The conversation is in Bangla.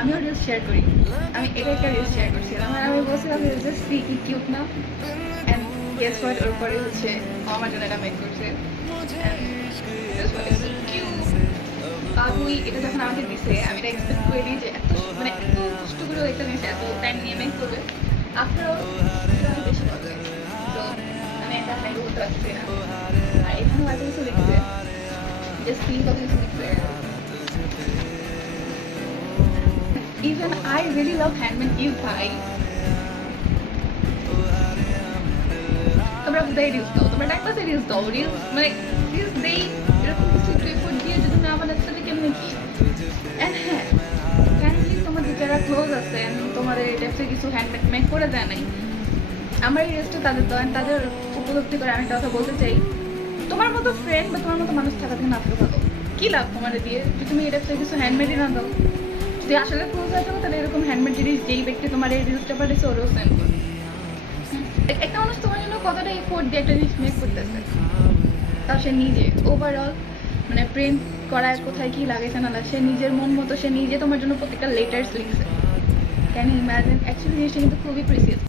আমিও রিলস শেয়ার করি। আমি এটা একটা রিলস শেয়ার করছিলাম আর আমি বলছিলাম জাস্ট সি কি কিউট না, অ্যান্ড গেস হোয়াট, ওর পরে হচ্ছে ও আমার জন্য এটা মেক করছে। বাবুই এটা যখন আমাকে দিছে আমি এটা এক্সপেক্ট করিনি যে এত মানে এত কষ্ট করে একটা জিনিস এত টাইম নিয়ে মেক করবে। আফটার অল আমি বেশি ভালো লাগে, তো আমি এটা হ্যান্ডেল করতে পারছি না। আর এখানেও এত কিছু লিখছে, জাস্ট সি কত কিছু লিখছে। Even I really love handmade gifts ভাই। তোমরা কোথায় রিলস দাও, তোমরা টাইম পাসে রিলস দাও, রিলস মানে রিলস দেই এরকম কিছু একটু এফোর্ট দিয়ে যদি না বানাতে তাহলে কেমনে কি। অ্যান্ড হ্যাঁ, ফ্যামিলি তোমাদের যারা ক্লোজ আছেন তোমাদের এই টাইপসের কিছু হ্যান্ডমেড মেক করে দেয় নাই, আমার এই রিলসটা তাদের দাও, তাদের উপলব্ধি করে আমি একটা কথা বলতে চাই। তোমার মতো ফ্রেন্ড বা তোমার মতো মানুষ থাকা থেকে না থাকা ভালো। কি লাভ তোমার দিয়ে যে তুমি এই টাইপসের কিছু হ্যান্ডমেডই না দাও। যদি আসলে ক্লোজ হয়ে যাবো তাহলে এরকম হ্যান্ডমেড জিনিস যেই ব্যক্তি তোমার এই রিলসটা পাঠিয়েছে ওরও সেন্ড করো। একটা মানুষ তোমার জন্য কতটা এফোর্ট দিয়ে একটা জিনিস মেক করতেছে, তাও সে নিজে ওভারঅল মানে প্রিন্ট করায় কোথায় কি লাগেছে না লাগে সে নিজের মন মতো সে নিজে তোমার জন্য প্রত্যেকটা লেটার্স লিখছে। Can you imagine? অ্যাকচুয়ালি জিনিসটা কিন্তু খুবই প্রিসিয়াস।